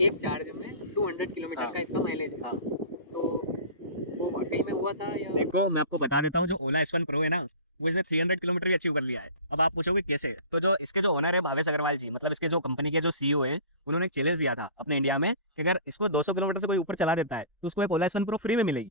एक चार्ज में 200 किलोमीटर हाँ का इसका माइलेज है। हाँ। तो वो वाकई में हुआ था या? देखो मैं आपको बता देता हूँ, जो ओला S1 प्रो है ना, वो इसने 300 किलोमीटर भी अचीव कर लिया है। अब आप पूछोगे कैसे, तो जो इसके जो ओनर है भावेश अग्रवाल जी, मतलब इसके जो कंपनी के जो सीईओ हैं, उन्होंने एक चैलेंज दिया था अपने इंडिया में कि अगर इसको 200 किलोमीटर से कोई ऊपर चला देता है तो उसको एक ओला S1 प्रो फ्री में मिलेगी।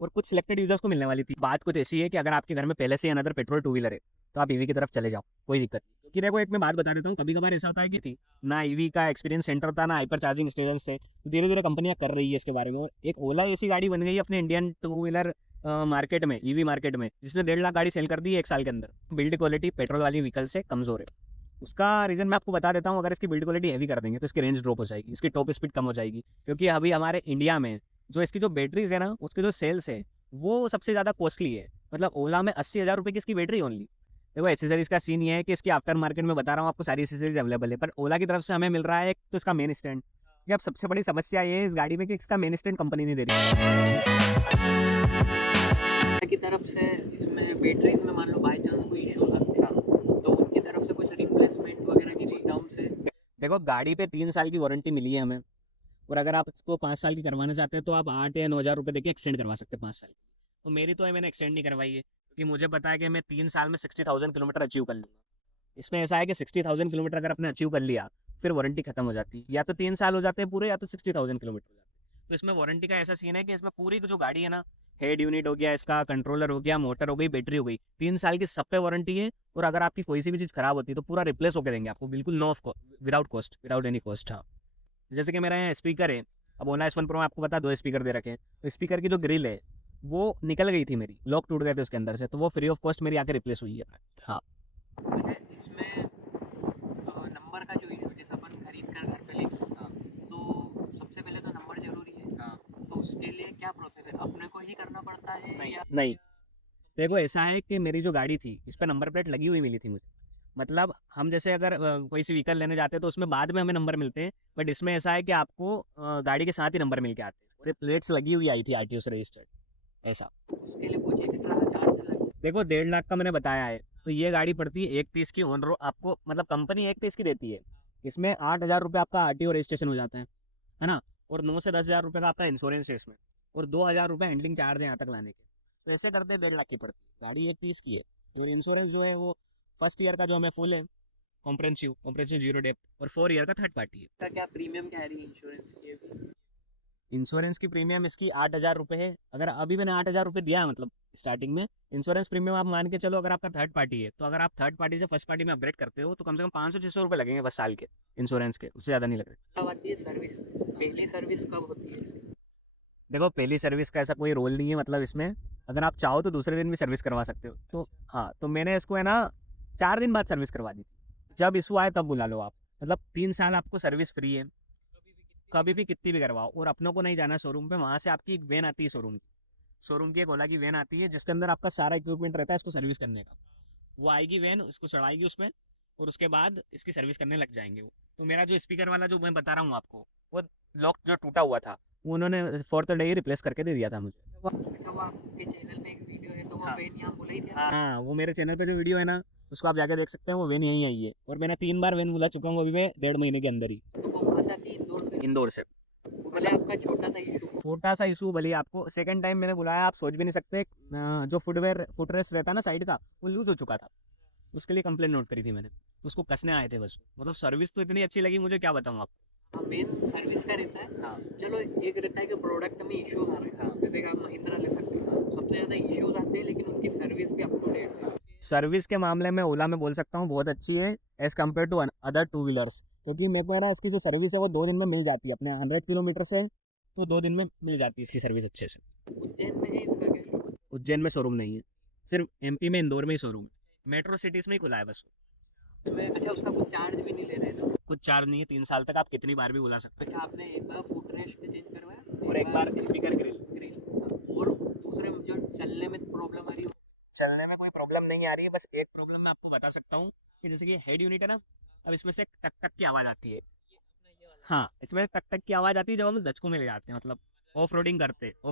और कुछ सिलेक्टेड यूजर्स को मिलने वाली थी। बात कुछ ऐसी है कि अगर आपके घर में पहले से अनदर पेट्रोल टू व्हीलर है तो आप ईवी की तरफ चले जाओ, कोई दिक्कत नहीं। क्योंकि देखो एक मैं बात बता देता हूँ, कभी कभार ऐसा होता है कि थी ना ईवी का एक्सपीरियंस सेंटर था ना हाइपर चार्जिंग स्टेशन से, धीरे धीरे कंपनियां कर रही है इसके बारे में। और एक ओला ऐसी गाड़ी बन गई है अपने इंडियन टू व्हीलर मार्केट में, ईवी मार्केट में, जिसने 1.5 लाख गाड़ी सेल कर दी है 1 साल के अंदर। बिल्ड क्वालिटी पेट्रोल वाली व्हीकल से कमजोर है। उसका रीजन मैं आपको बता देता हूँ, अगर इसकी बिल्ड क्वालिटी हैवी कर देंगे तो इसकी रेंज ड्रॉप हो जाएगी, इसकी टॉप स्पीड कम हो जाएगी। क्योंकि अभी हमारे इंडिया में जो इसकी जो बैटरीज है ना, उसके जो सेल्स है वो सबसे ज़्यादा कॉस्टली है। मतलब ओला में 80,000 रुपये की इसकी बैटरी ओनली। देखो एसेसरीज का सीन ये है कि इसकी आफ्टर मार्केट में बता रहा हूँ आपको सारी एसेसरीज अवेलेबल है, पर ओला की तरफ से हमें मिल रहा है एक तो इसका मेन स्टैंड। ये अब सबसे बड़ी समस्या ये है इस गाड़ी में कि इसका मेन स्टैंड कंपनी नहीं दे रही। की तरफ से इसमें बैटरीज में मान लो बाई चांस कोई इश्यूज आते हैं तो उनकी तरफ से कुछ रिप्लेसमेंट वगैरह की कोई टर्म्स है? देखो गाड़ी पे 3 साल की वारंटी मिली है हमें, और अगर आप इसको 5 साल की करवाना चाहते हैं तो आप 8 या 9 हज़ार रुपये देके एक्सटेंड करवा सकते हैं 5 साल की। तो मेरी तो है, मैंने एक्सटेंड नहीं करवाई है क्योंकि मुझे पता है कि मैं 3 साल में 60,000 किलोमीटर अचीव कर लूँगा। इसमें ऐसा है कि 60,000 किलोमीटर अगर आपने अचीव कर लिया फिर वारंटी खत्म हो जाती है, या तो 3 साल हो जाते हैं पूरे, या तो 60,000 किलोमीटर हो जाते हैं। तो इसमें वारंटी का ऐसा सीन है कि इसमें पूरी जो गाड़ी है ना, हेड यूनिट हो गया, इसका कंट्रोलर हो गया, मोटर हो गई, बैटरी हो गई, 3 साल की सब पे वारंटी है। और अगर आपकी कोई सी भी चीज़ खराब होती है तो पूरा रिप्लेस होकर देंगे आपको, बिल्कुल no without cost, without any cost. हाँ, जैसे कि मेरा यहाँ स्पीकर है, अब ओला S1 प्रो में आपको पता 2 स्पीकर दे रखे हैं, तो स्पीकर की जो ग्रिल है वो निकल गई थी मेरी, लॉक टूट गए थे उसके अंदर से, तो वो फ्री ऑफ कॉस्ट मेरी आके रिप्लेस हुई है। हाँ। अच्छा, इसमें नंबर का जो इशू जैसे अपन खरीद कर घर पे लेके तो सबसे पहले तो नंबर जरूरी है। हाँ। तो उसके लिए क्या प्रोसेस है, अपने को ही करना पड़ता है नहीं या? नहीं, देखो ऐसा है कि मेरी जो गाड़ी थी इस पर नंबर प्लेट लगी हुई मिली थी मुझे। मतलब हम जैसे अगर कोई सी व्हीकल लेने जाते हैं तो उसमें बाद में हमें नंबर मिलते हैं, बट इसमें ऐसा है कि आपको गाड़ी के साथ ही नंबर मिल के आते हैं, और ये प्लेट्स लगी हुई आई थी आरटीओ से रजिस्टर्ड, ऐसा। उसके लिए कुछ एक्स्ट्रा चार्ज लगे? देखो 1.5 लाख का मैंने बताया है, तो ये गाड़ी पड़ती है 1 30 की ऑन रोड आपको, मतलब कंपनी 1 30 की देती है। इसमें 8 हज़ार रुपये आपका आरटीओ रजिस्ट्रेशन हो जाता है ना। और 9 से 10 हज़ार रुपये का आपका इंश्योरेंस है इसमें, और 2 हज़ार रुपये हैंडलिंग चार्ज है यहाँ तक लाने के। तो ऐसे करते 1.5 लाख की पड़ती है, गाड़ी 1 30 की है। और इंश्योरेंस जो है वो फर्स्ट ईयर का जो हमें फुल है, कॉम्प्रेंसिव कॉम्प्रेंसिव जीरो डेप्थ, और 4 ईयर का थर्ड पार्टी है। इसका क्या प्रीमियम क्या है इंश्योरेंस के भी? इंश्योरेंस की प्रीमियम इसकी 8 हज़ार रुपये है। अगर अभी मैंने 8 हज़ार रुपये दिया है मतलब स्टार्टिंग में। इंश्योरेंस प्रीमियम आप मान के चलो, अगर आपका थर्ड पार्टी है तो अगर आप थर्ड पार्टी से फर्स्ट पार्टी में अपग्रेड करते हो तो कम से कम 500 600 रुपये लगेंगे बस साल के इंश्योरेंस के, उससे ज़्यादा नहीं लग रहे। कब आती है सर्विस? पहली सर्विस कब होती है इसकी? देखो पहली सर्विस का ऐसा कोई रोल नहीं है, मतलब इसमें अगर आप चाहो तो दूसरे दिन भी सर्विस करवा सकते हो। तो हाँ, तो मैंने इसको है ना 4 दिन बाद सर्विस करवा दी। जब इशू आए तब बुला लो आप। मतलब 3 साल आपको सर्विस फ्री है, कभी भी कितनी भी करवाओ। और अपनों को नहीं जाना शोरूम पे, वहाँ से आपकी एक वैन आती है शोरूम की। शोरूम की एक ओला की वैन आती है जिसके अंदर आपका सारा इक्विपमेंट रहता है इसको सर्विस करने का। वो आएगी वैन, इसको चढ़ाएगी उसमें, और उसके बाद इसकी सर्विस करने लग जाएंगे वो। तो मेरा जो स्पीकर वाला जो मैं बता रहा हूँ आपको, वो लॉक जो टूटा हुआ था वो उन्होंने फोर्थ डे ही रिप्लेस करके दे दिया था मुझे। अच्छा, वो आपके चैनल पे एक वीडियो है तो वो हाँ वेन यहाँ बोला ही था? हाँ, वो मेरे चैनल पे जो वीडियो है ना उसको आप जाके देख सकते हैं, वो वैन यहीं आई है। और मैंने 3 बार वैन बुला चुका हूँ अभी मैं 1.5 महीने के अंदर ही। तो वो वहाँ से आती है इंदौर से? इंदौर से। भले आपका छोटा सा इशू। छोटा सा इशू भले आपको सेकंड टाइम मैंने बुलाया, आप सोच भी नहीं सकते। जो फुटरेस्ट रहता है ना साइड का, वो लूज हो चुका था। उसके लिए कंप्लेन नोट करी थी मैंने, उसको कसने आए थे बस। मतलब सर्विस तो इतनी अच्छी लगी मुझे, क्या बताऊँ आपको। हाँ, मेन सर्विस का रहता है। हाँ चलो, एक रहता है कि प्रोडक्ट में इश्यूज आ रहे हैं। हाँ, जैसे कि आप महिंद्रा ले सकते हो, सबसे ज़्यादा इश्यूज आते हैं लेकिन उनकी सर्विस भी अप टू डेट है। सर्विस के मामले में ओला में बोल सकता हूँ बहुत अच्छी है as compared to other two wheelers. क्योंकि मेरे को है ना इसकी जो सर्विस है वो 2 दिन में मिल जाती है, अपने 100 किलोमीटर से तो 2 दिन में मिल जाती है इसकी सर्विस अच्छे से। उज्जैन में है इसका क्या? उज्जैन में शोरूम नहीं है, सिर्फ एमपी में इंदौर में ही शोरूम है। मेट्रो सिटीज़ में ही खुला है बस। उसमें अच्छा, उसका कुछ चार्ज भी नहीं ले रहे हैं ना? कुछ चार्ज नहीं है, 3 साल तक आप कितनी बार भी बुला सकते अच्छा, आपने एक बार फुट रेस्ट चेंज करवाया हैं। और एक बार स्पीकर ग्रिल। ग्रिल, और दूसरे जो चलने में प्रॉब्लम आ रही है? चलने में कोई प्रॉब्लम नहीं आ रही है, बस एक प्रॉब्लम मैं आपको बता सकता हूँ कि जैसे कि हेड यूनिट है ना, अब इसमें से टक टक की आवाज़ आती है। हाँ, इसमें टक टक की आवाज़ आती है जब हम दचकों में ले जाते हैं, मतलब ऑफ रोडिंग करते तो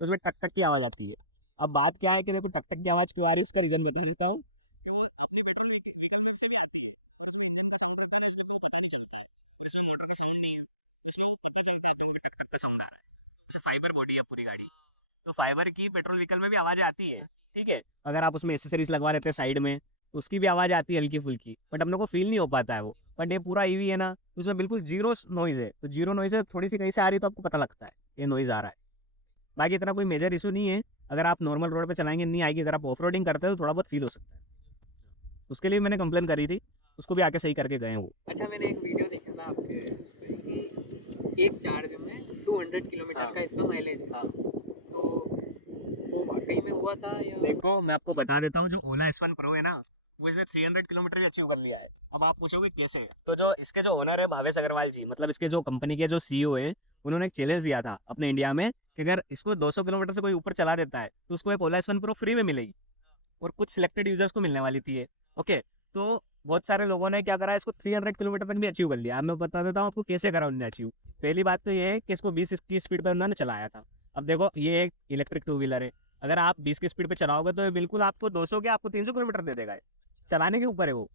उसमें टक टक की आवाज़ आती है। अब बात क्या है कि देखो टक टक की आवाज़ क्यों आ रही है उसका रीज़न बता देता हूँ कि वो अपने पेट्रोल व्हीकल में से भी आती है, और इसमें इंजन का साउंड रहता है ना, इसलिए आपको पता नहीं चलता है। और इसमें मोटर का साउंड नहीं है, इसमें पता चलता है आपको कि टक टक का साउंड आ रहा है। जैसे फाइबर बॉडी है पूरी गाड़ी, तो फाइबर की पेट्रोल व्हीकल में भी आवाज़ें आती है, ठीक है। अगर आप उसमें एसेसरीज लगवा लेते हैं साइड में, तो उसकी भी आवाज़ आती है हल्की फुल्की, बट अपने को फील नहीं हो पाता है वो। बट ये पूरा ईवी है ना, तो उसमें बिल्कुल जीरो नॉइज़ है, तो जीरो नॉइज़ है, थोड़ी सी कहीं से आ रही है तो आपको पता लगता है ये नॉइज़ आ रहा है। बाकी इतना कोई मेजर इशू नहीं है। अगर आप नॉर्मल रोड पे चलाएंगे नहीं आएगी, अगर आप ऑफ रोडिंग करते हो तो थोड़ा बहुत फील हो सकता है। उसके लिए मैंने कंप्लेन करी थी, उसको भी आके सही करके गए हैं वो। अच्छा, मैंने एक वीडियो देखा था आपके उस पे कि एक चार्ज में 200 किलोमीटर हाँ का इसका माइलेज है। हाँ। तो वो वाकई में हुआ था या? देखो मैं आपको बता देता हूँ, जो ओला S1 प्रो है ना, वो इसने 300 किलोमीटर अचीव कर लिया है। अब आप पूछोगे कैसे, तो जो इसके जो ओनर है भावेश अग्रवाल जी, मतलब इसके जो कंपनी के जो सीईओ है, उन्होंने एक चैलेंज दिया था अपने इंडिया में कि अगर इसको 200 किलोमीटर से कोई ऊपर चला देता है तो उसको एक ओला S1 प्रो फ्री में मिलेगी, और कुछ सिलेक्टेड यूजर्स को मिलने वाली थी ये। ओके, तो बहुत सारे लोगों ने क्या करा, इसको 300 किलोमीटर तक भी अचीव कर लिया। अब मैं बता देता हूँ आपको कैसे करा उन्होंने अचीव। पहली बात तो ये है कि इसको 20 की स्पीड पर उन्होंने चलाया था। अब देखो ये एक इलेक्ट्रिक टू व्हीलर है, अगर आप 20 की स्पीड पे चलाओगे तो ये बिल्कुल आपको 200 के आपको 300 किलोमीटर दे देगा ये। चलाने के ऊपर है वो।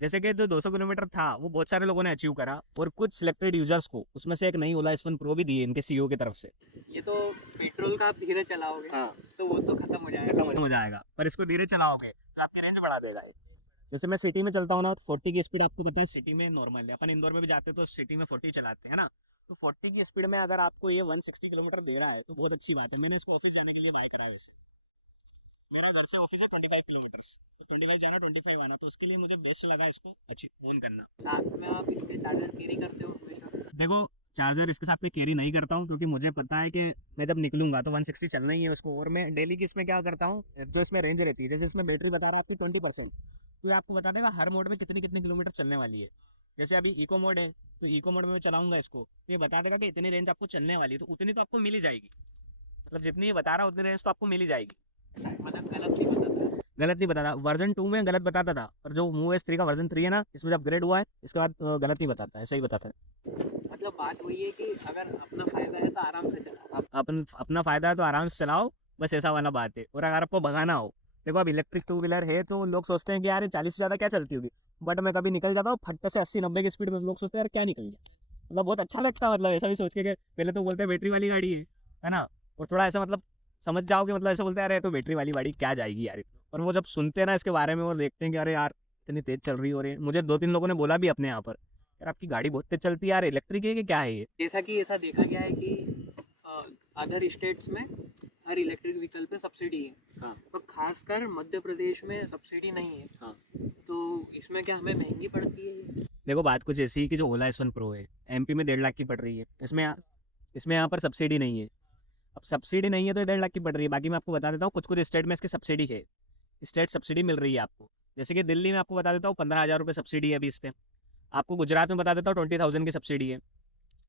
जैसे कि जो 200 किलोमीटर था वो बहुत सारे लोगों ने अचीव करा, और कुछ सिलेक्टेड यूजर्स को उसमें से एक नई ओला S1 प्रो भी दी है इनके सीईओ की तरफ से। ये तो पेट्रोल का आप धीरे चलाओगे हाँ, तो वो तो खत्म हो खत्म जाएगा। हो जाएगा, पर इसको धीरे चलाओगे तो आपकी रेंज बढ़ा देगा ये। जैसे मैं सिटी में चलता हूँ ना, तो 40 की स्पीड आपको पता है सिटी में नॉर्मल है, अपन इंदौर में भी जाते हैं तो सिटी में 40 चलाते हैं ना। तो 40 की स्पीड में अगर आपको ये 160 किलोमीटर दे रहा है तो बहुत अच्छी बात है। मैंने इसको ऑफिस जाने के लिए बाय करा है वैसे। मेरा घर से ऑफिस है 25 किलोमीटर, तो 25 जाना 25 आना, तो उसके लिए मुझे बेस्ट लगा इसको अच्छी फोन करना। साथ में आप इसके चार्जर कैरी करते हो हमेशा? देखो, चार्जर इसके साथ पे कैरी नहीं करता हूँ, क्योंकि मुझे पता है कि मैं जब निकलूंगा तो 160 चलना ही है उसको। और मैं डेली की इसमें क्या करता हूँ, जो इसमें रेंज रहती है, जैसे इसमें बैटरी बता रहा है आपकी 20%, तो ये आपको बता देगा हर मोड में कितनी कितने किलोमीटर चलने वाली है। जैसे अभी इको मोड है, तो इको मोड में मैं चलाऊंगा इसको, तो ये बता देगा कि इतनी रेंज आपको चलने वाली है, तो उतनी तो आपको मिल ही जाएगी। मतलब जितनी ये बता रहा है उतनी रेंज तो आपको मिल ही जाएगी। ऐसा है। मतलब गलत नहीं बताता है? गलत नहीं बताता, वर्जन 2 में गलत बताता था, और जो मूव एस 3 का वर्जन 3 है ना, इसमें जब अपग्रेड हुआ है इसके बाद गलत नहीं बताता है, सही बताता है। मतलब बात वही है कि अगर अपना फायदा है तो आराम से चलाओ। आप अपन अपना फायदा है तो आराम से चलाओ, बस ऐसा वाला बात है। और अगर आपको भगाना हो, देखो अब इलेक्ट्रिक टू व्हीलर है तो लोग सोचते हैं कि यार ये 40 से ज़्यादा क्या चलती होगी, बट मैं कभी निकल जाता हूँ फट से 80-90 की स्पीड में, लोग सोचते हैं यार क्या निकल गया। मतलब बहुत अच्छा लगता है, मतलब ऐसा भी सोच के कि पहले तो बोलते हैं बैटरी वाली गाड़ी है ना, और थोड़ा ऐसा मतलब समझ जाओ कि मतलब ऐसा बोलते हैं अरे तो बैटरी वाली गाड़ी क्या जाएगी यार। और वो जब सुनते हैं ना इसके बारे में और देखते हैं कि अरे यार इतनी तेज चल रही हो रही है, मुझे 2-3 लोगों ने बोला भी अपने यहाँ पर, यार आपकी गाड़ी बहुत तेज चलती है यार, इलेक्ट्रिक है कि क्या है ये। जैसा कि ऐसा देखा गया है कि अदर स्टेट्स में हर इलेक्ट्रिक व्हीकल पे सब्सिडी है। हाँ पर खासकर मध्य प्रदेश में सब्सिडी नहीं है। हाँ। तो इसमें क्या हमें महंगी पड़ती है ये? देखो बात कुछ ऐसी है कि जो ओला S1 प्रो है एमपी में 1.5 लाख की पड़ रही है, इसमें यहाँ पर सब्सिडी नहीं है। अब सब्सिडी नहीं है तो 1.5 लाख की पड़ रही है। बाकी मैं आपको बता देता हूँ कुछ कुछ स्टेट में इसकी सब्सिडी है, स्टेट सब्सिडी मिल रही है आपको। जैसे कि दिल्ली में आपको बता देता हूँ 15,000 रुपये सब्सिडी है अभी इस पे। आपको गुजरात में बता देता हूँ 20,000 की सब्सिडी है।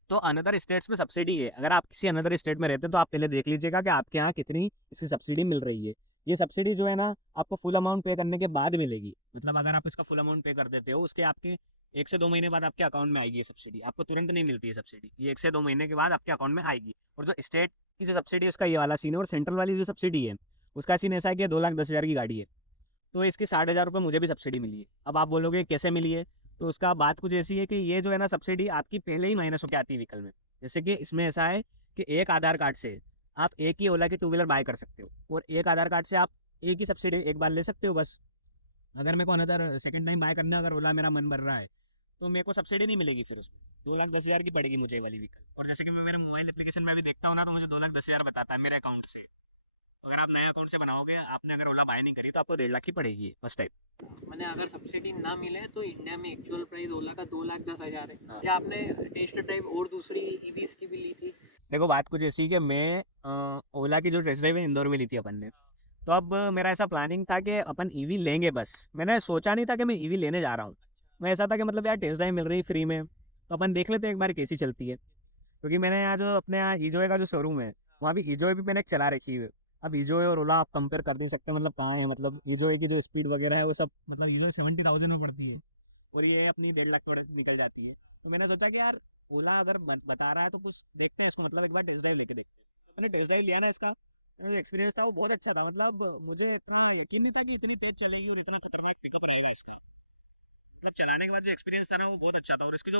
तो अनदर स्टेट्स में सब्सिडी है। अगर आप किसी अनदर स्टेट में रहते हैं तो आप पहले देख लीजिएगा कि आपके यहाँ कितनी इसकी सब्सिडी मिल रही है। ये सब्सिडी जो है ना, आपको फुल अमाउंट पे करने के बाद मिलेगी। मतलब अगर आप इसका फुल अमाउंट पे कर देते हो, उसके आपके 1 से 2 महीने बाद आपके अकाउंट में आएगी ये सब्सिडी। आपको तुरंत नहीं मिलती है सब्सिडी, ये 1 से 2 महीने के बाद आपके अकाउंट में आएगी। और जो स्टेट की जो सब्सिडी है उसका ये वाला सीन है, और सेंट्रल वाली जो सब्सिडी है उसका सीन ऐसा है कि 2,10,000 की गाड़ी है, तो इसकी 60,000 रुपये मुझे भी सब्सिडी मिली है। अब आप बोलोगे कैसे मिली है, तो उसका बात कुछ ऐसी है कि ये जो है ना सब्सिडी आपकी पहले ही माइनस होकर आती है व्हीकल में। जैसे कि इसमें ऐसा है कि एक आधार कार्ड से आप एक ही ओला की टू व्हीलर बाय कर सकते हो, और एक आधार कार्ड से आप एक ही सब्सिडी एक बार ले सकते हो बस। अगर मेरे को अनदर सेकंड टाइम बाय करना है, अगर ओला मेरा मन भर रहा है, तो मेरे को सब्सिडी नहीं मिलेगी, फिर उसमें 2,10,000 की पड़ेगी मुझे ये वाली व्हीकल। और जैसे कि मैं मेरे मोबाइल एप्लीकेशन में भी देखता हूँ ना, तो मुझे 2,10,000 बताता है मेरे अकाउंट से। अगर आप नया अकाउंट से बनाओगे, आपने अगर ओला बाय नहीं करी, तो आपको 1.5 लाख की पड़ेगी फर्स्ट टाइम। मैंने अगर सब्सिडी ना मिले तो इंडिया में एक्चुअल प्राइस ओला का 2,10,000 है। हाँ। क्या आपने टेस्ट ड्राइव और दूसरी ईवीज की भी ली थी? देखो बात कुछ ऐसी कि मैं ओला की जो टेस्ट ड्राइव है इंदौर में ली थी अपन ने। तो अब मेरा ऐसा प्लानिंग था कि अपन ईवी लेंगे, बस मैंने सोचा नहीं था कि मैं ईवी लेने जा रहा हूँ। मैं ऐसा था कि मतलब यार टेस्ट ड्राइव मिल रही है फ्री में, तो अपन देख लेते हैं एक बार कैसी चलती है। क्योंकि मैंने यहाँ जो अपने यहाँ ईजोए का जो शोरूम है, वहाँ भी ईजोए भी मैंने चला रखी है। अब ईजोए और ओला आप कंपेयर कर नहीं सकते, मतलब कहाँ है, मतलब ईजोए की जो स्पीड वगैरह है वो सब, मतलब ईजोए 70,000 में पड़ती है और ये अपनी 1.5 लाख में निकल जाती है। तो मैंने सोचा कि यार ओला अगर बता रहा है तो कुछ देखते हैं इसको, मतलब एक बार टेस्ट ड्राइव लेके देखते हैं। मैंने टेस्ट ड्राइव लिया ना इसका, एक्सपीरियंस था वो बहुत अच्छा था। मतलब मुझे इतना यकीन नहीं था कि इतनी तेज चलेगी और इतना खतरनाक पिकअप रहेगा इसका। मतलब चलाने के बाद जो एक्सपीरियंस था ना वो बहुत अच्छा था। और इसकी जो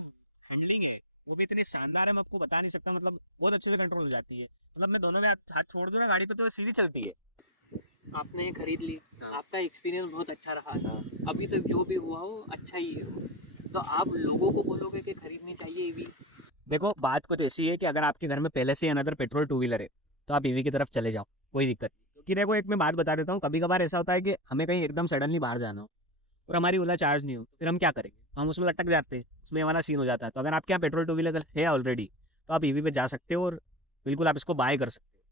हैंडलिंग है, वो भी इतनी शानदार है, मैं आपको बता नहीं सकता, मतलब बहुत अच्छे से कंट्रोल हो जाती है। मतलब मैं दोनों में हाथ छोड़ दूँ ना गाड़ी पे तो वो सीधी चलती है। आपने खरीद ली, हाँ। आपका एक्सपीरियंस बहुत अच्छा रहा है, हाँ। अभी तक जो भी हुआ हो अच्छा ही है वो। तो आप लोगों को बोलोगे कि खरीदनी चाहिए ईवी? देखो बात कुछ ऐसी है कि अगर आपके घर में पहले से अनदर पेट्रोल टू व्हीलर है तो आप ईवी की तरफ चले जाओ, कोई दिक्कत नहीं। क्योंकि देखो एक मैं बात बता देता हूँ, कभी कभार ऐसा होता है कि हमें कहीं एकदम सडनली बाहर जाना हो और हमारी ओला चार्ज नहीं हो, तो फिर हम क्या करेंगे, हम उसमें लटक जाते हैं, उसमें हमारा सीन हो जाता है। तो अगर आपके यहाँ पेट्रोल टू व्हीलर है ऑलरेडी तो आप ईवी पे जा सकते हो और बिल्कुल आप इसको बाय कर सकते हो।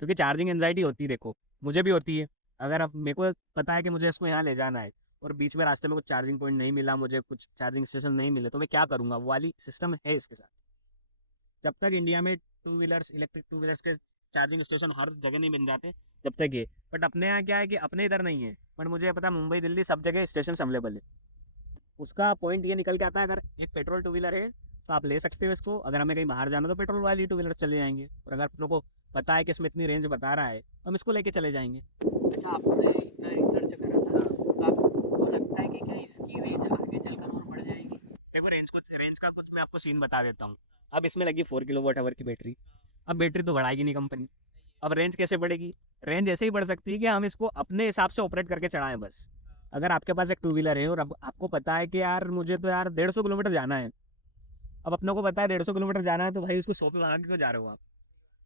क्योंकि चार्जिंग एंजाइटी होती है, देखो मुझे भी होती है। अगर अब मेरे को पता है कि मुझे इसको यहाँ ले जाना है और बीच में रास्ते में कुछ चार्जिंग पॉइंट नहीं मिला, मुझे कुछ चार्जिंग स्टेशन नहीं मिले, तो मैं क्या करूँगा, वो वाली सिस्टम है इसके साथ। जब तक इंडिया में two wheelers electric two wheelers के चार्जिंग स्टेशन हर जगह नहीं बन जाते तब तक ये। बट अपने यहाँ क्या है कि अपने इधर नहीं है, बट मुझे पता मुंबई दिल्ली सब जगह स्टेशन अवेलेबल है। उसका पॉइंट ये निकल के आता है, अगर एक पेट्रोल टू व्हीलर है तो आप ले सकते हो इसको, अगर हमें कहीं बाहर जाना तो पेट्रोल वाली टू व्हीलर चले जाएंगे, और अगर अपनों को पता है कि इसमें इतनी रेंज बता रहा है तो हम इसको लेके चले जाएंगे। अच्छा, आपने इतना रिसर्च करा था, तो आपको लगता है कि क्या इसकी रेंज आगे चलकर और बढ़ जाएगी? देखो रेंज का कुछ मैं आपको सीन बता देता हूँ। अब इसमें लगी 4 किलोवाट आवर की बैटरी। अब बैटरी तो बढ़ाएगी नहीं कंपनी। अब रेंज कैसे बढ़ेगी? रेंज ऐसे ही बढ़ सकती है कि हम इसको अपने हिसाब से ऑपरेट करके चलाएं बस। अगर आपके पास एक टू व्हीलर है और अब आपको पता है कि यार मुझे तो यार 150 किलोमीटर जाना है, अब अपनों को पता है 150 किलोमीटर जाना है, तो भाई उसको 100 पे भगा के क्यों जा रहे हो आप?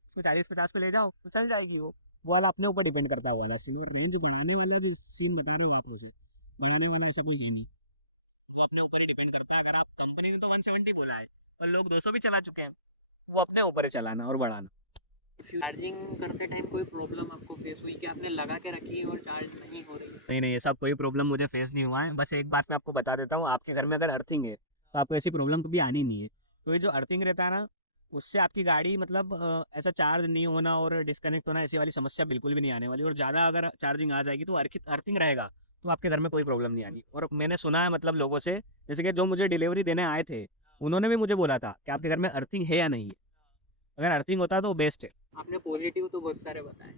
उसको 40-50 पे ले जाओ तो चल जाएगी वो वाला अपने ऊपर डिपेंड करता है वो वाला सीन। और रेंज बढ़ाने वाला जो सीन बता रहे हो आप, उसे बढ़ाने वाला ऐसा कोई है नहीं, वो अपने ऊपर ही डिपेंड करता है। अगर आप कंपनी ने तो 170 बोला है और लोग 200 भी चला चुके हैं, वो अपने ऊपर है चलाना और बढ़ाना। चार्जिंग करते टाइम कोई प्रॉब्लम आपको फेस हुई कि आपने लगा के रखी है और चार्ज नहीं हो रही? नहीं नहीं, ऐसा कोई प्रॉब्लम मुझे फेस नहीं हुआ है। बस एक बात मैं आपको बता देता हूँ, आपके घर में अगर अर्थिंग है तो आपको ऐसी प्रॉब्लम कभी आनी नहीं है। तो ये जो अर्थिंग रहता है ना, उससे आपकी गाड़ी मतलब ऐसा चार्ज नहीं होना और डिस्कनेक्ट होना, ऐसी वाली समस्या बिल्कुल भी नहीं आने वाली। और ज़्यादा अगर चार्जिंग आ जाएगी तो अर्थिंग रहेगा तो आपके घर में कोई प्रॉब्लम नहीं आनी। और मैंने सुना है मतलब लोगों से, जैसे कि जो मुझे डिलीवरी देने आए थे उन्होंने भी मुझे बोला था कि आपके घर में अर्थिंग है या नहीं है। अगर अर्थिंग होता है तो बेस्ट है। आपने पॉजिटिव तो बहुत सारे बताए,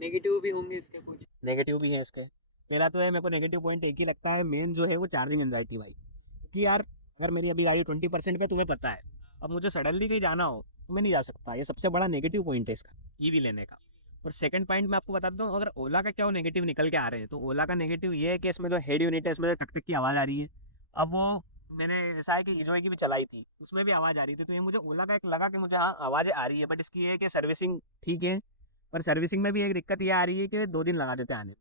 नेगेटिव भी होंगे इसके कुछ? नेगेटिव भी है इसके। पहला तो है, मेरे को नेगेटिव पॉइंट एक ही लगता है मेन जो है वो चार्जिंग एंजाइटी भाई। क्योंकि यार अगर मेरी अभी गाड़ी 20% पे, तुम्हें पता है, अब मुझे सडनली कहीं जाना हो तो मैं नहीं जा सकता। ये सबसे बड़ा नेगेटिव पॉइंट है इसका, ईवी लेने का। और सेकंड पॉइंट मैं आपको बता दूँ, अगर ओला का क्या वो नेगेटिव निकल के आ रहे हैं, तो ओला का नेगेटिव ये है कि इसमें जो हेड यूनिट है इसमें जो टक टक की आवाज़ आ रही है। अब वो मैंने ऐसा है कि ईजॉय की भी चलाई थी, उसमें भी आवाज़ आ रही थी, तो ये मुझे ओला का एक लगा कि मुझे हाँ आवाज़ें आ रही है। बट इसकी ये है कि सर्विसिंग ठीक है, पर सर्विसिंग में भी एक दिक्कत ये आ रही है कि 2 दिन लगा देते हैं आने में।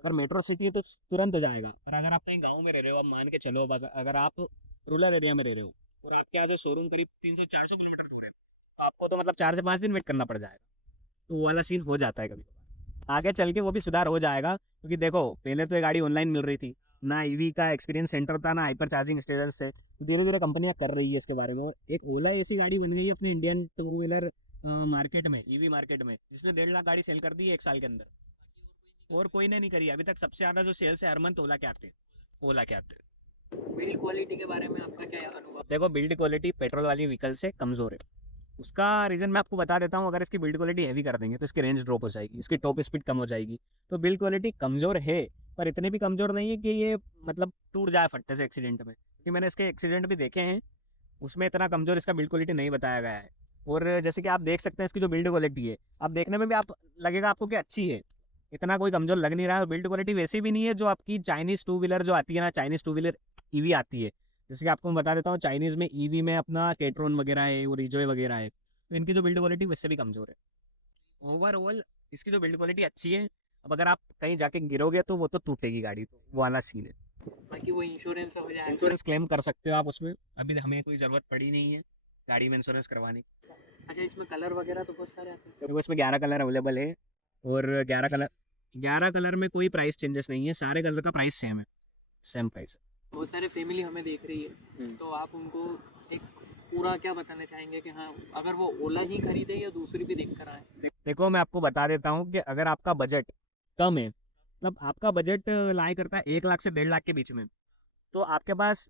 अगर मेट्रो सिटी है तो तुरंत हो जाएगा, और अगर आप कहीं गांव में रह रहे हो, अब मान के चलो अगर आप रूरल एरिया में रह रहे हो और आपके यहाँ से शोरूम करीब 300-400 किलोमीटर दूर है, तो आपको तो मतलब 4 से 5 दिन वेट करना पड़ जाएगा। तो वो वाला सीन हो जाता है कभी कभार। आगे चल के वो भी सुधार हो जाएगा, क्योंकि देखो पहले तो ये गाड़ी ऑनलाइन मिल रही थी, ना ईवी का एक्सपीरियंस सेंटर था, ना हाइपर चार्जिंग स्टेशन से। धीरे धीरे कंपनियां कर रही है इसके बारे में, और एक ओला ऐसी गाड़ी बन गई है अपने इंडियन टू व्हीलर मार्केट में, ईवी मार्केट में, जिसने 1.5 लाख गाड़ी सेल कर दी है 1 साल के अंदर। और कोई ने नहीं करी अभी तक। सबसे ज्यादा जो सेल्स है हर मंथ ओला के आते हैं। बिल्ड क्वालिटी के बारे में आपका क्या अनुभव? देखो बिल्ड क्वालिटी पेट्रोल वाली व्हीकल से कमजोर है। उसका रीज़न मैं आपको बता देता हूँ, अगर इसकी बिल्ड क्वालिटी हैवी कर देंगे तो इसकी रेंज ड्रॉप हो जाएगी, इसकी टॉप स्पीड कम हो जाएगी। तो बिल्ड क्वालिटी कमज़ोर है, पर इतनी भी कमज़ोर नहीं है कि ये मतलब टूट जाए फट्टे से एक्सीडेंट में, क्योंकि मैंने इसके एक्सीडेंट भी देखे हैं, उसमें इतना कमज़ोर इसका बिल्ड क्वालिटी नहीं बताया गया है। और जैसे कि आप देख सकते हैं इसकी जो बिल्ड क्वालिटी है, आप देखने में भी आप लगेगा आपको कि अच्छी है, इतना कोई कमज़ोर लग नहीं रहा है। बिल्ड क्वालिटी वैसी भी नहीं है जो आपकी चाइनीज़ टू व्हीलर जो आती है ना, चाइनीज़ टू व्हीलर ईवी आती है। जैसे कि आपको मैं बता देता हूँ, चाइनीज़ में ईवी में अपना केट्रॉन वगैरह है और रिजॉय वगैरह है, तो इनकी जो बिल्ड क्वालिटी वैसे भी कमज़ोर है। ओवरऑल इसकी जो बिल्ड क्वालिटी अच्छी है। अब अगर आप कहीं जाके गिरोगे तो वो तो टूटेगी गाड़ी, तो वो वाला सीन है। बाकी वो इंश्योरेंस हो जाएगा? इंश्योरेंस क्लेम कर सकते हो आप उसमें, अभी हमें कोई ज़रूरत पड़ी नहीं है गाड़ी में इंश्योरेंस करवाने की। अच्छा, इसमें कलर वगैरह तो बहुत सारे आते हैं? देखो इसमें 11 कलर अवेलेबल है, और 11 कलर में कोई प्राइस चेंजेस नहीं है, सारे कलर का प्राइस सेम है, सेम प्राइस है। बहुत सारे फैमिली हमें देख रही है, तो आप उनको एक पूरा क्या बताना चाहेंगे कि हाँ, अगर वो ओला ही खरीदे या दूसरी भी देख कर आए? देखो मैं आपको बता देता हूँ कि अगर आपका बजट कम है, मतलब आपका बजट लाई करता है 1 लाख से 1.5 लाख के बीच में, तो आपके पास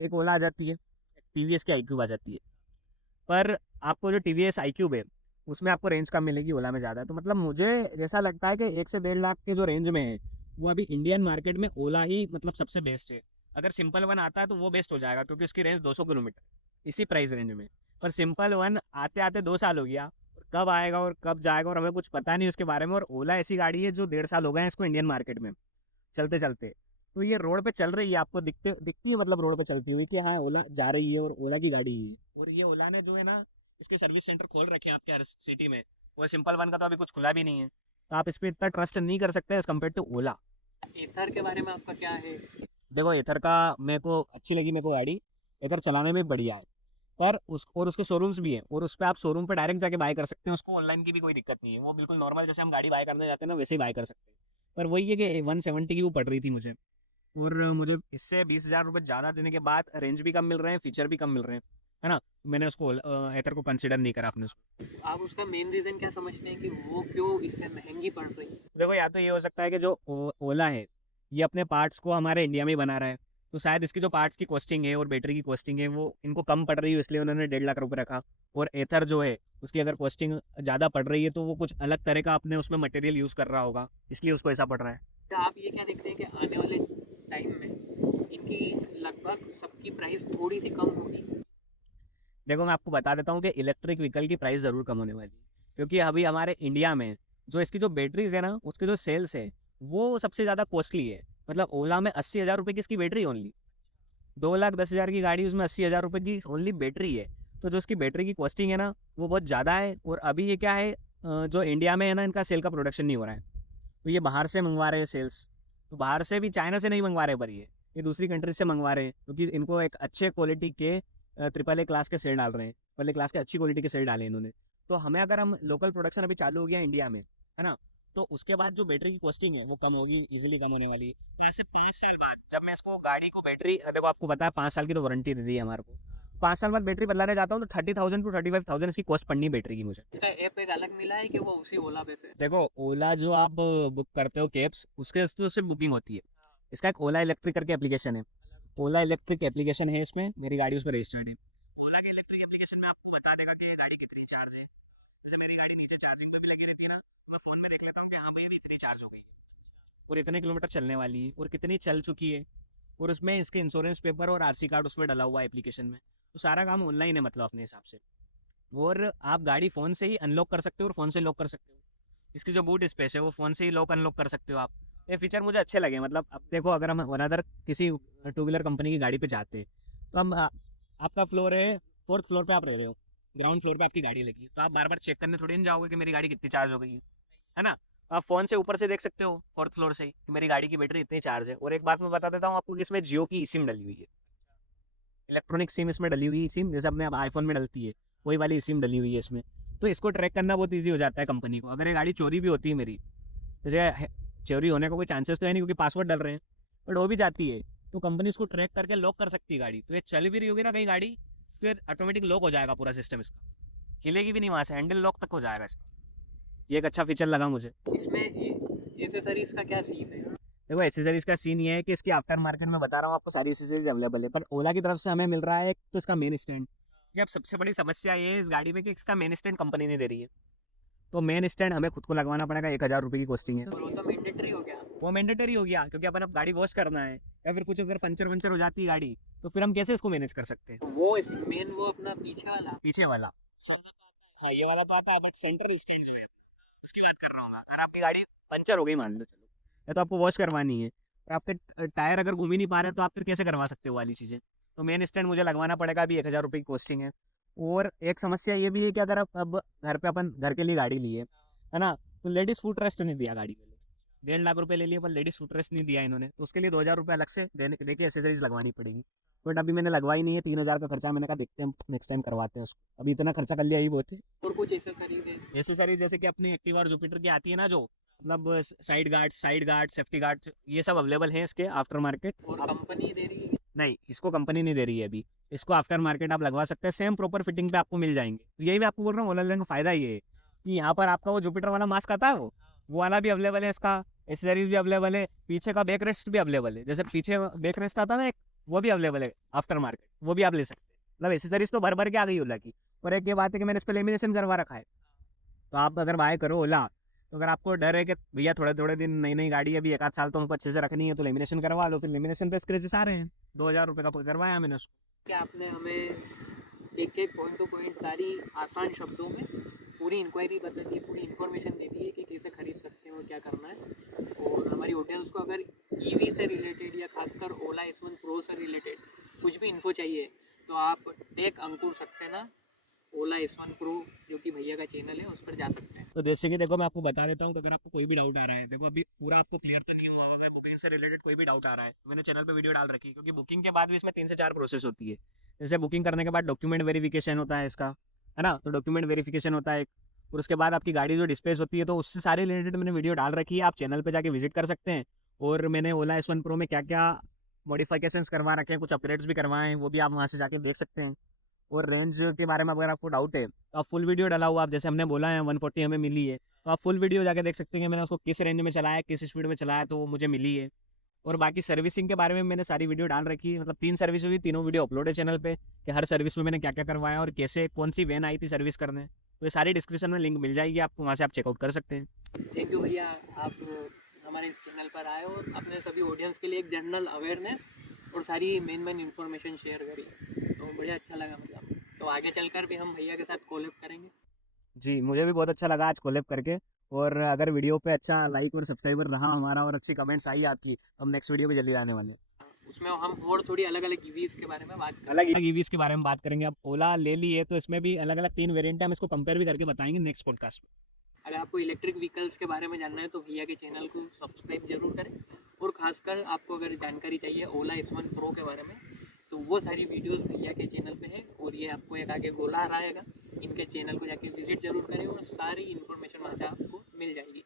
एक ओला आ जाती है, टी वी एस की iQube आ जाती है। पर आपको जो टी वी एस iQube है उसमें आपको रेंज कम मिलेगी, ओला में ज़्यादा है। तो मतलब मुझे जैसा लगता है कि 1 से 1.5 लाख के जो रेंज में है, वो अभी इंडियन मार्केट में ओला ही मतलब सबसे बेस्ट है। अगर सिंपल वन आता है तो वो बेस्ट हो जाएगा, क्योंकि उसकी रेंज 200 किलोमीटर, इसी प्राइस रेंज में। पर सिंपल वन आते आते 2 साल हो गया, कब आएगा और कब जाएगा और हमें कुछ पता नहीं उसके बारे में। और ओला ऐसी गाड़ी है जो 1.5 साल हो गए हैं इसको इंडियन मार्केट में चलते चलते। तो ये रोड पे चल रही है, आपको दिखती है मतलब रोड पे चलती हुई कि हाँ ओला जा रही है और ओला की गाड़ी है। और ये ओला ने जो है ना इसके सर्विस सेंटर खोल रखे हैं आपके हर सिटी में। वो सिंपल वन का तो अभी कुछ खुला भी नहीं है, तो आप इस पर इतना ट्रस्ट नहीं कर सकते एज कम्पेयर टू ओला। एथर के बारे में आपका क्या है? देखो एथर का मेरे को अच्छी लगी, मेरे को गाड़ी एथर चलाने में बढ़िया है। पर उसके शोरूम्स भी हैं और उस पर आप शोरूम पे डायरेक्ट जाके बाय कर सकते हैं, उसको ऑनलाइन की भी कोई दिक्कत नहीं है। वो बिल्कुल नॉर्मल जैसे हम गाड़ी बाय करने जाते हैं ना वैसे ही बाय कर सकते हैं। पर वही है कि 170 की वो पड़ रही थी मुझे, और मुझे इससे 20,000 रुपये ज़्यादा देने के बाद रेंज भी कम मिल रहे हैं, फीचर भी कम मिल रहे हैं, है ना। मैंने उसको एथर को कंसिडर नहीं करा अपने उसको। आप उसका मेन रीज़न क्या समझते हैं कि वो क्यों इससे महंगी पड़ रही है? देखो या तो ये हो सकता है कि जो ओला है ये अपने पार्ट्स को हमारे इंडिया में ही बना रहा है, तो शायद इसकी जो पार्ट्स की कॉस्टिंग है और बैटरी की कॉस्टिंग है वो इनको कम पड़ रही है, इसलिए उन्होंने 1.5 लाख रुपये रखा। और एथर जो है उसकी अगर कॉस्टिंग ज़्यादा पड़ रही है तो वो कुछ अलग तरह का अपने उसमें मटेरियल यूज़ कर रहा होगा, इसलिए उसको ऐसा पड़ रहा है। तो आप ये क्या देखते हैं कि आने वाले टाइम में इनकी लगभग सबकी प्राइस थोड़ी सी कम होगी? देखो मैं आपको बता देता हूँ कि इलेक्ट्रिक व्हीकल की प्राइस ज़रूर कम होने वाली है, क्योंकि अभी हमारे इंडिया में जो इसकी जो बैटरीज है ना उसके जो सेल्स है वो सबसे ज़्यादा कॉस्टली है। मतलब ओला में 80,000 रुपये की इसकी बैटरी ओनली, 2,10,000 की गाड़ी उसमें 80,000 रुपये की ओनली बैटरी है। तो जो इसकी बैटरी की कॉस्टिंग है ना वो बहुत ज़्यादा है। और अभी ये क्या है जो इंडिया में है ना इनका सेल का प्रोडक्शन नहीं हो रहा है, तो ये बाहर से मंगवा रहे हैं सेल्स। तो बाहर से भी चाइना से नहीं मंगवा रहे, पर ये दूसरी कंट्री से मंगवा रहे हैं, क्योंकि इनको एक अच्छे क्वालिटी के ट्रिपल ए क्लास के सेल डाल रहे हैं, ट्रिपल ए क्लास के अच्छी क्वालिटी के सेल डाले इन्होंने। तो हमें अगर हम लोकल प्रोडक्शन अभी चालू हो गया इंडिया में, है ना, तो उसके बाद जो बैटरी की कॉस्टिंग है वो कम होगी, इजीली कम होने वाली है। तो ऐसे 5 साल बाद जब मैं इसको गाड़ी को बैटरी, देखो आपको पता है 5 साल की तो वारंटी दे दी है हमारे को, 5 साल बाद बैटरी बदलाने जाता हूँ तो 30,000 टू 35,000 इसकी कॉस्ट पड़नी है बैटरी की मुझे। इसका ऐप एक अलग मिला है कि वो उसी ओला पे से? देखो ओला जो आप बुक करते हो कैब्स उसके तो सिर्फ बुकिंग होती है, इसका एक ओला इलेक्ट्रिक करके एप्लीकेशन है। ओला इलेक्ट्रिक एप्लीकेशन है, इसमें मेरी गाड़ी उस पर रजिस्टर्ड है। ओला के इलेक्ट्रिक एप्लीकेशन में आपको बता देगा कि गाड़ी कितनी चार्ज है। जैसे मेरी गाड़ी नीचे चार्जिंग पे भी लगी रहती है ना, मैं फ़ोन में देख लेता हूँ कि हाँ भाई अभी इतनी चार्ज हो गई है और इतने किलोमीटर चलने वाली है और कितनी चल चुकी है। और उसमें इसके इंश्योरेंस पेपर और आरसी कार्ड उसमें डला हुआ है एप्लीकेशन में। तो सारा काम ऑनलाइन है मतलब अपने हिसाब से। और आप गाड़ी फ़ोन से ही अनलॉक कर सकते हो और फ़ोन से लॉक कर सकते हो। इसकी जो बूट स्पेस है वो फ़ोन से ही लॉक अनलॉक कर सकते हो आप। ये फीचर मुझे अच्छे लगे। मतलब अब देखो अगर हम अनदर किसी टू व्हीलर कंपनी की गाड़ी पे जाते हैं तो हम आपका फ्लोर है 4th फ्लोर पे आप रह रहे हो, ग्राउंड फ्लोर पे आपकी गाड़ी लगी है, तो आप बार बार चेक करने थोड़ी नहीं जाओगे कि मेरी गाड़ी कितनी चार्ज हो गई है ना। आप फ़ोन से ऊपर से देख सकते हो 4th फ्लोर से ही कि मेरी गाड़ी की बैटरी इतनी चार्ज है। और एक बात मैं बता देता हूँ आपको कि इसमें जियो की सिम डली हुई है, इलेक्ट्रॉनिक सिम इसमें डली हुई सिम, जैसे अपने आईफोन में डलती है वही वाली सिम डली हुई है इसमें। तो इसको ट्रैक करना बहुत ईजी हो जाता है कंपनी को। अगर ये गाड़ी चोरी भी होती है मेरी, जैसे चोरी होने का कोई चांसेस तो है नहीं क्योंकि पासवर्ड डल रहे हैं, बट वो भी जाती है तो कंपनी इसको ट्रैक करके लॉक कर सकती है गाड़ी। तो ये चल भी रही होगी ना कहीं गाड़ी, फिर ऑटोमेटिक लॉक हो जाएगा पूरा सिस्टम इसका, हिलेगी भी नहीं वहाँ से, हैंडल लॉक तक हो जाएगा इसका। ये एक अच्छा फीचर लगा मुझे। इसमें एसेसरीज का क्या सीन है? देखो एसेसरीज का सीन ये है कि इसकी आफ्टर मार्केट में बता रहा हूँ आपको सारी एसेसरीज अवेलेबल है, पर ओला की तरफ से हमें मिल रहा है एक तो इसका मेन स्टैंड। ये अब सबसे बड़ी समस्या ये है इस गाड़ी में कि इसका मेन स्टैंड कंपनी नहीं दे रही है, तो मेन स्टैंड हमें खुद को लगवाना पड़ेगा, 1,000 रुपये की कॉस्टिंग है। तो वो तो मैंडेटरी हो गया। वो मैंडेटरी हो गया क्योंकि अपन अब गाड़ी वॉश करना है या फिर कुछ अगर पंचर वंचर हो जाती है गाड़ी तो फिर हम कैसे इसको मैनेज कर सकते हैं। वो मेन वो अपना पीछे वाला। पीछे वाला हाँ ये वाला तो आता है, बट सेंटर स्टैंड जो है उसकी बात कर रहा हूँ मैं। अगर आपकी गाड़ी पंचर हो गई मान लो, चलो या तो आपको वॉश करवानी है और आपके टायर अगर घूम ही नहीं पा रहे तो आप फिर कैसे करवा सकते हो वाली चीज़ें। तो मेन स्टैंड मुझे लगवाना पड़ेगा, अभी 1,000 रुपये की कॉस्टिंग है। और एक समस्या ये भी है कि अगर आप अब घर पे अपन घर के लिए गाड़ी ली है ना, तो लेडीज़ फुट रेस्ट नहीं दिया गाड़ी में, 1.5 लाख रुपये ले लिए पर लेडीज़ फुट रेस्ट नहीं दिया इन्होंने, तो उसके लिए 2,000 रुपये अलग से देके एसेसरीज लगवानी पड़ेगी। बट अभी मैंने लगवाई नहीं है, 3,000 का खर्चा, मैंने कहा देखते हैं नेक्स्ट टाइम करवाते हैं उसको, अभी इतना खर्चा कर लिया ही बहुत है। और कुछ एसेसरीज है? एसेसरीज जैसे कि अपनी एक्टिवा और जुपिटर की आती है ना, जो मतलब साइड गार्ड सेफ्टी गार्ड ये सब अवेलेबल हैं इसके आफ्टर मार्केट। और कंपनी दे रही है? नहीं, इसको कंपनी नहीं दे रही है अभी, इसको आफ्टर मार्केट आप लगवा सकते हैं, सेम प्रॉपर फिटिंग पे आपको मिल जाएंगे। तो यही मैं आपको बोल रहा हूँ ओला का फ़ायदा ये है कि यहाँ पर आपका वो जुपिटर वाला मास्क आता है वो वाला भी अवेलेबल है, इसका एसेसरीज भी अवेलेबल है, पीछे का बैक रेस्ट भी अवेलेबल है, जैसे पीछे बैक रेस्ट आता है ना एक, वो भी अवेलेबल है आफ्टर मार्केट, वो भी आप ले सकते हैं। मतलब एसेसरीज तो भर भर के आ गई ओला की। और एक ये बात है कि मैंने इस पर लेमिनेशन करवा रखा है, तो आप अगर बाय करो ओला तो अगर आपको डर है कि भैया थोड़े थोड़े दिन नई नई गाड़ी अभी 1 आध साल तो हमको अच्छे से रखनी है तो लेमिनेशन करवा लो, फिर लेमिनेशन पे स्क्रैचेस आ रहे हैं, 2,000 रुपये का करवाया मैंने उसको। क्या आपने हमें एक एक पॉइंट टू पॉइंट सारी आसान शब्दों में पूरी इंक्वायरी बताती है, पूरी इन्फॉर्मेशन देती है कि कैसे खरीद सकते हैं और क्या करना है। और हमारी ऑडियंस को अगर ईवी से रिलेटेड या खासकर ओला S1 प्रो से रिलेटेड कुछ भी इन्फो चाहिए तो आप टेक अंकुर सक्सेना ओला S1 प्रो जो कि भैया का चैनल है उस पर जा सकते हैं। तो जैसे कि देखो मैं आपको बता देता हूँ, तो अगर आपको कोई भी डाउट आ रहा है, देखो अभी पूरा आपको क्लियर तो नहीं हुआ होगा, बुकिंग से रिलेटेड कोई भी डाउट आ रहा है, मैंने चैनल पे वीडियो डाल रखी है, क्योंकि बुकिंग के बाद भी इसमें 3 से 4 प्रोसेस होती है। जैसे बुकिंग करने के बाद डॉक्यूमेंट वेरिफिकेशन होता है इसका, है ना, तो डॉक्यूमेंट वेरिफिकेशन होता है, और उसके बाद आपकी गाड़ी जो डिस्प्लेस होती है, तो उससे सारे रिलेटेड मैंने वीडियो डाल रखी है, आप चैनल पर जाके विजिट कर सकते हैं। और मैंने ओला S1 प्रो में क्या क्या मॉडिफिकेशंस करवा रखे हैं, कुछ अपग्रेड्स भी करवाए हैं, वो भी आप वहाँ से जाके देख सकते हैं। और रेंज के बारे में अगर आपको डाउट है तो आप फुल वीडियो डाला हुआ, आप जैसे हमने बोला है 140 हमें मिली है, तो आप फुल वीडियो जाके देख सकते हैं कि मैंने उसको किस रेंज में चलाया, किस स्पीड में चलाया, तो वो मुझे मिली है। और बाकी सर्विसिंग के बारे में मैंने सारी वीडियो डाल रखी है, मतलब 3 सर्विस हुई, तीनों वीडियो अपलोड है चैनल पे, कि हर सर्विस में मैंने क्या क्या करवाया और कैसे कौन सी वैन आई थी सर्विस करने। तो ये सारी डिस्क्रिप्शन में लिंक मिल जाएगी आपको, वहाँ से आप चेकआउट कर सकते हैं। थैंक यू भैया, आप हमारे इस चैनल पर आए और अपने सभी ऑडियंस के लिए एक जनरल अवेयरनेस और सारी मेन इन्फॉर्मेशन शेयर करी, तो बढ़िया अच्छा लगा मतलब। तो आगे चलकर भी हम भैया के साथ कोलैब करेंगे। जी, मुझे भी बहुत अच्छा लगा आज कोलैब करके। और अगर वीडियो पे अच्छा लाइक और सब्सक्राइबर रहा हमारा और अच्छी कमेंट्स आई आपकी, तो हम नेक्स्ट वीडियो भी जल्दी लाने वाले हैं। उसमें हम और थोड़ी अलग अलग ईवीज के बारे में बात करेंगे। अलग ईवीज के बारे में बात करेंगे। अब ओला ले लिए तो इसमें भी अलग अलग 3 वेरिएंट है, हम इसको कंपेयर भी करके बताएंगे नेक्स्ट पॉडकास्ट में। अगर आपको इलेक्ट्रिक व्हीकल्स के बारे में जानना है तो भैया के चैनल को सब्सक्राइब जरूर करें। और खासकर आपको अगर जानकारी चाहिए ओला S1 प्रो के बारे में तो वो सारी वीडियोस भैया के चैनल पे है, और ये आपको एक आगे गोला आ रहेगा, इनके चैनल को जाके विजिट जरूर करें और सारी इन्फॉर्मेशन वहाँ से आपको मिल जाएगी।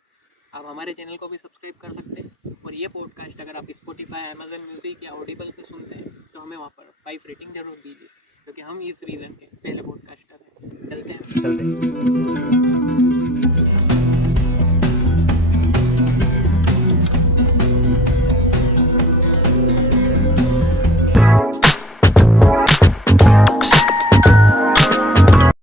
आप हमारे चैनल को भी सब्सक्राइब कर सकते हैं। और ये पॉडकास्ट अगर आप स्पॉटिफाई, अमेजन म्यूजिक या ऑडिबल पे सुनते हैं तो हमें वहाँ पर 5 रेटिंग जरूर दीजिए, क्योंकि हम इस रीज़न के पहले पॉडकास्टर हैं। चलते हैं।